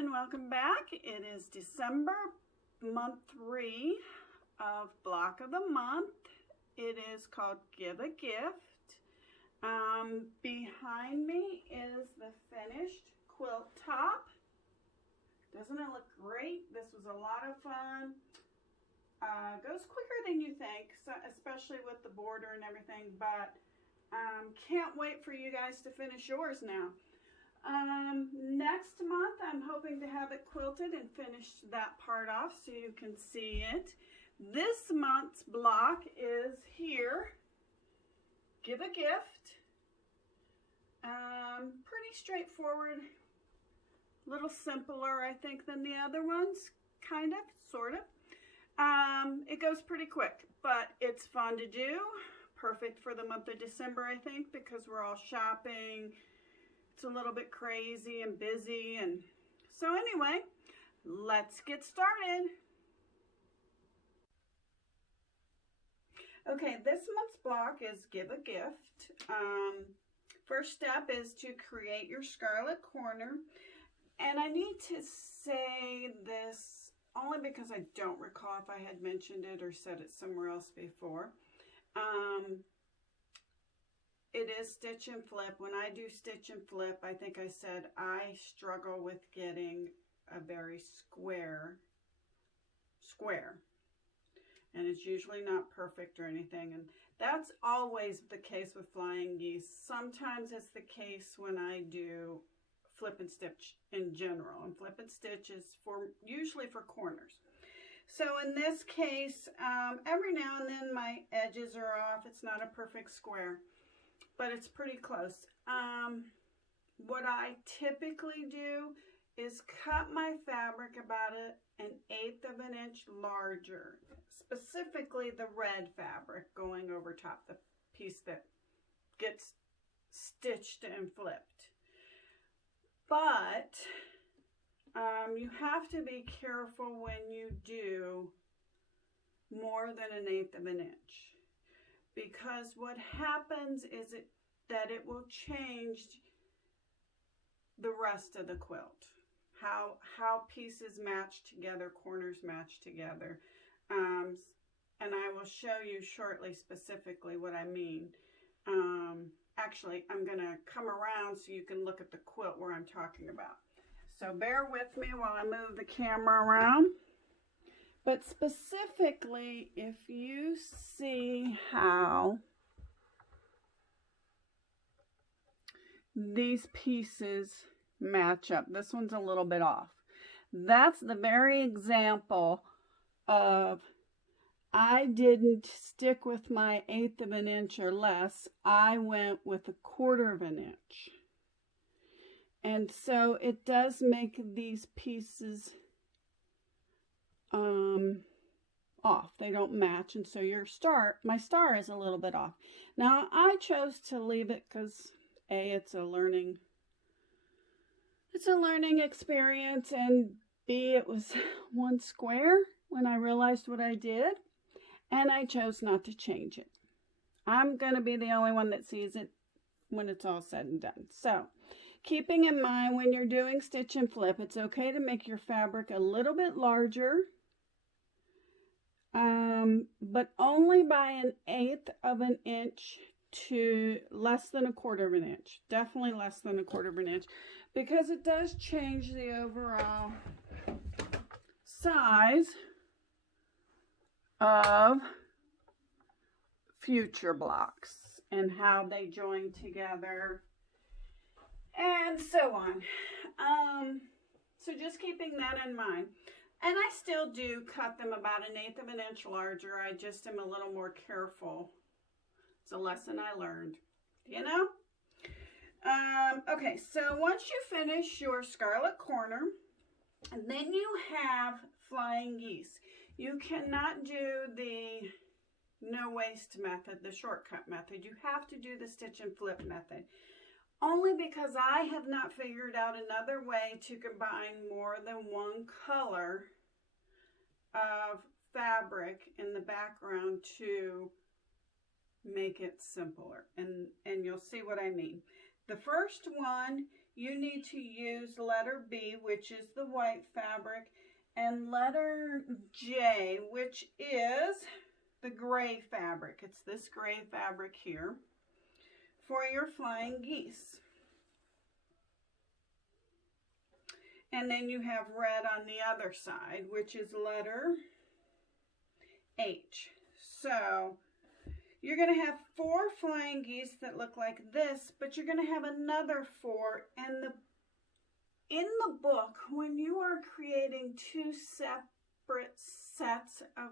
and welcome back. It is December, month 3 of Block of the Month. It is called Give a Gift. Behind me is the finished quilt top. Doesn't it look great? This was a lot of fun. Goes quicker than you think, so especially with the border and everything, but can't wait for you guys to finish yours now. Next month I'm hoping to have it quilted and finish that part off so you can see it. This month's block is here. Give a gift. Pretty straightforward, a little simpler I think than the other ones, kind of, sort of. It goes pretty quick, but it's fun to do. Perfect for the month of December, I think, because we're all shopping. It's a little bit crazy and busy, and so anyway, let's get started. Okay, this month's block is Give a Gift. First step is to create your scarlet corner, and I need to say this only because I don't recall if I had mentioned it or said it somewhere else before. It is stitch and flip. When I do stitch and flip, I think I said I struggle with getting a very square. And it's usually not perfect or anything. And that's always the case with flying geese. Sometimes it's the case when I do flip and stitch in general. And flip and stitch is usually for corners. So in this case, every now and then my edges are off. It's not a perfect square, but it's pretty close. What I typically do is cut my fabric about an 1/8 of an inch larger, specifically the red fabric going over top, the piece that gets stitched and flipped. But you have to be careful when you do more than an 1/8 of an inch, because what happens is that it will change the rest of the quilt, how pieces match together, corners match together, and I will show you shortly specifically what I mean. Actually, I'm going to come around so you can look at the quilt where I'm talking about. So bear with me while I move the camera around. But specifically, if you see how these pieces match up, this one's a little bit off. That's the very example of I didn't stick with my 1/8 of an inch or less. I went with 1/4 of an inch. And so it does make these pieces off. They don't match, and so my star is a little bit off. Now I chose to leave it because it's a learning experience, and B, it was one square when I realized what I did, and I chose not to change it. I'm going to be the only one that sees it when it's all said and done. So keeping in mind when you're doing stitch and flip, it's okay to make your fabric a little bit larger, but only by an 1/8 of an inch to less than 1/4 of an inch. Definitely less than 1/4 of an inch, because it does change the overall size of future blocks and how they join together and so on. So just keeping that in mind. And I still do cut them about an 1/8 of an inch larger. I just am a little more careful. It's a lesson I learned, you know? Okay, so once you finish your scarlet corner, and then you have flying geese. You cannot do the no waste method, the shortcut method. You have to do the stitch and flip method. Only because I have not figured out another way to combine more than one color of fabric in the background to make it simpler. And you'll see what I mean. The first one you need to use letter B, which is the white fabric, and letter J, which is the gray fabric. It's this gray fabric here for your flying geese. And then you have red on the other side, which is letter H. So you're going to have 4 flying geese that look like this, but you're going to have another 4. And in the book, when you are creating 2 separate sets of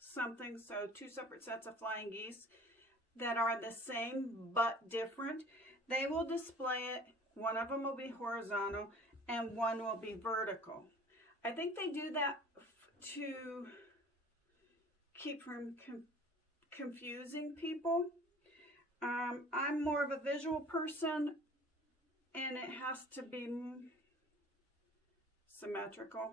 something, so 2 separate sets of flying geese that are the same but different, they will display it. One of them will be horizontal and one will be vertical. I think they do that to keep from confusing people. I'm more of a visual person, and it has to be symmetrical.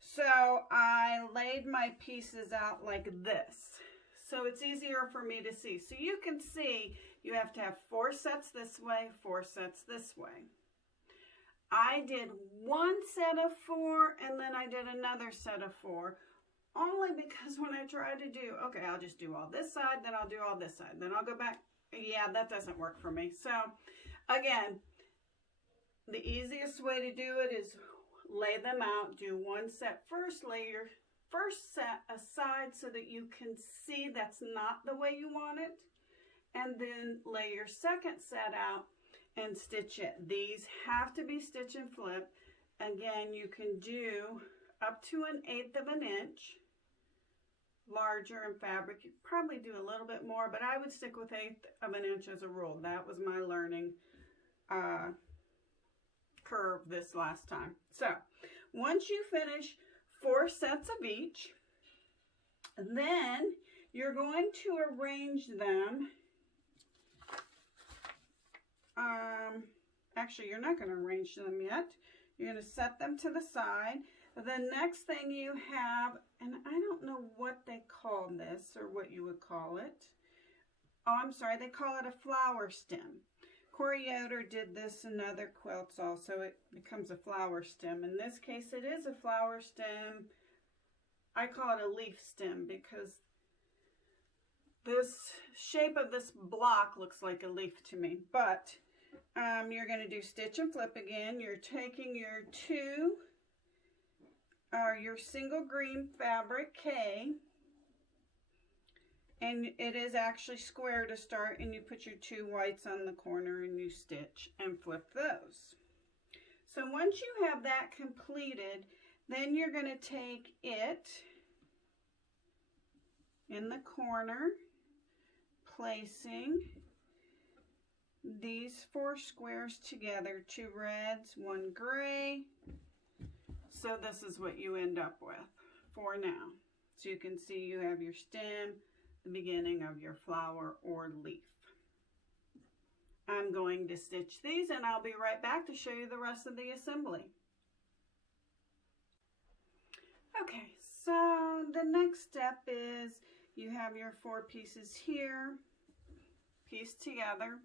So I laid my pieces out like this, so it's easier for me to see. So you can see you have to have 4 sets this way, 4 sets this way. I did 1 set of 4, and then I did another set of 4, only because when I try to do, okay, I'll just do all this side, then I'll do all this side, then I'll go back. Yeah, that doesn't work for me. So again, the easiest way to do it is lay them out, do 1 set first, lay your first set aside so that you can see that's not the way you want it, and then lay your second set out and stitch it. These have to be stitch and flip. Again, you can do up to 1/8 of an inch larger in fabric. You probably do a little bit more, but I would stick with 1/8 of an inch as a rule. That was my learning curve this last time. So once you finish 4 sets of each, then you're going to arrange them. Actually, you're not going to arrange them yet. You're going to set them to the side. The next thing you have, and I don't know what they call this or what you would call it. Oh, I'm sorry, they call it a flower stem. Cori Yoder did this in other quilts also. It becomes a flower stem. In this case, it is a flower stem. I call it a leaf stem because this shape of this block looks like a leaf to me. But you're going to do stitch and flip again. You're taking your your single green fabric K, and it is actually square to start, and you put your 2 whites on the corner and you stitch and flip those. So once you have that completed, then you're going to take it in the corner, placing these 4 squares together, 2 reds, 1 gray. So this is what you end up with for now. So you can see you have your stem, the beginning of your flower or leaf. I'm going to stitch these, and I'll be right back to show you the rest of the assembly. Okay, so the next step is you have your 4 pieces here, pieced together.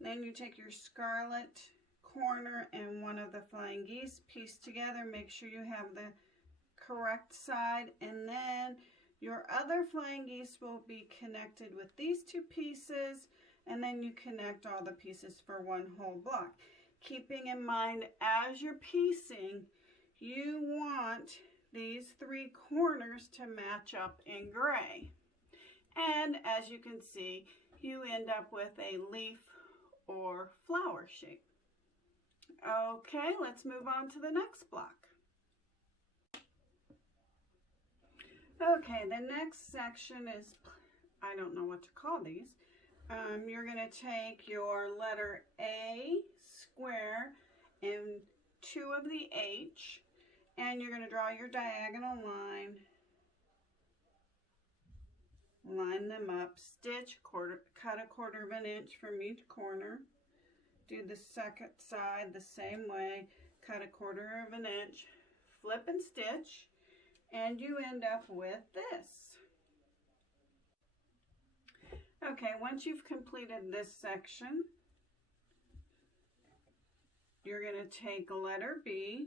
Then you take your scarlet corner and one of the flying geese pieced together. Make sure you have the correct side, and then your other flying geese will be connected with these 2 pieces, and then you connect all the pieces for one whole block. Keeping in mind, as you're piecing, you want these 3 corners to match up in gray. And as you can see, you end up with a leaf or flower shape. Okay, let's move on to the next block. Okay, the next section is, I don't know what to call these. You're going to take your letter A square and 2 of the H, and you're going to draw your diagonal line, line them up, stitch, cut a 1/4 of an inch from each corner. Do the second side the same way, cut a 1/4 of an inch, flip and stitch, and you end up with this. Okay, once you've completed this section, you're going to take letter B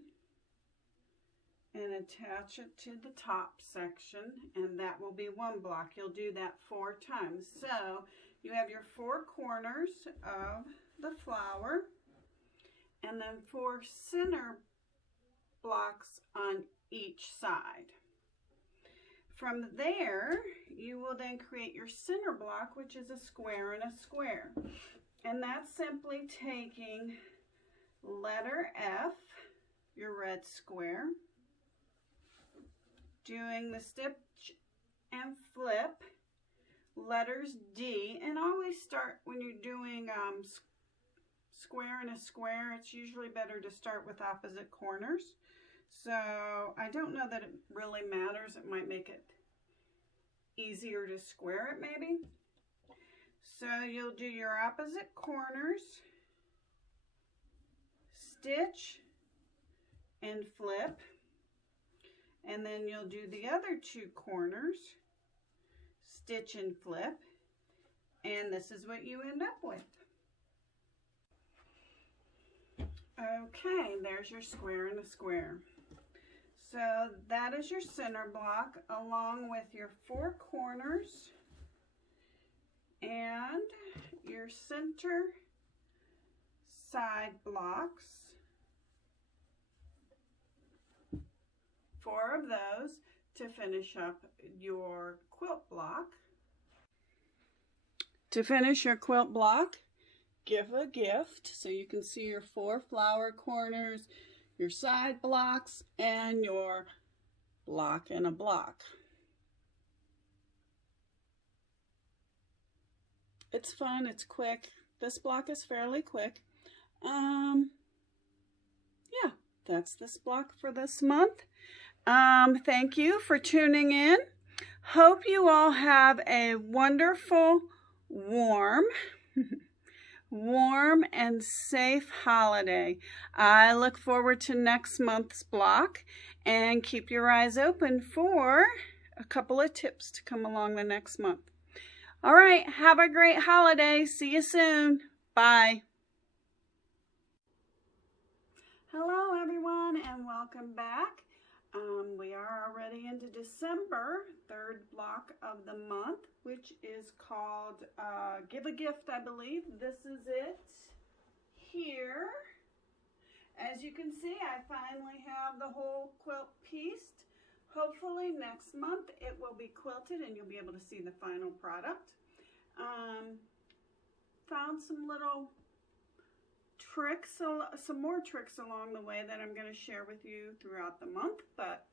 and attach it to the top section, and that will be one block. You'll do that 4 times. So you have your 4 corners of the flower, and then 4 center blocks on each side. From there, you will then create your center block, which is a square and a square. And that's simply taking letter F, your red square, doing the stitch and flip, letters D, and always start when you're doing square and a square, it's usually better to start with opposite corners. So I don't know that it really matters. It might make it easier to square it maybe. So you'll do your opposite corners, stitch and flip, and then you'll do the other 2 corners, stitch and flip, and this is what you end up with. Okay, there's your square and a square. So that is your center block along with your 4 corners and your center side blocks, 4 of those to finish up your quilt block. To finish your quilt block, give a gift. So you can see your 4 flower corners, your side blocks, and your block and a block. It's fun, it's quick. This block is fairly quick. Yeah, that's this block for this month. Thank you for tuning in. Hope you all have a wonderful, warm and safe holiday. I look forward to next month's block, and keep your eyes open for a couple of tips to come along the next month. All right, have a great holiday. See you soon. Bye. Hello everyone, and welcome back. We are already into December, 3rd block of the month, which is called Give a Gift, I believe. This is it here. As you can see, I finally have the whole quilt pieced. Hopefully next month it will be quilted and you'll be able to see the final product. Found some little tricks, some more tricks along the way that I'm going to share with you throughout the month, but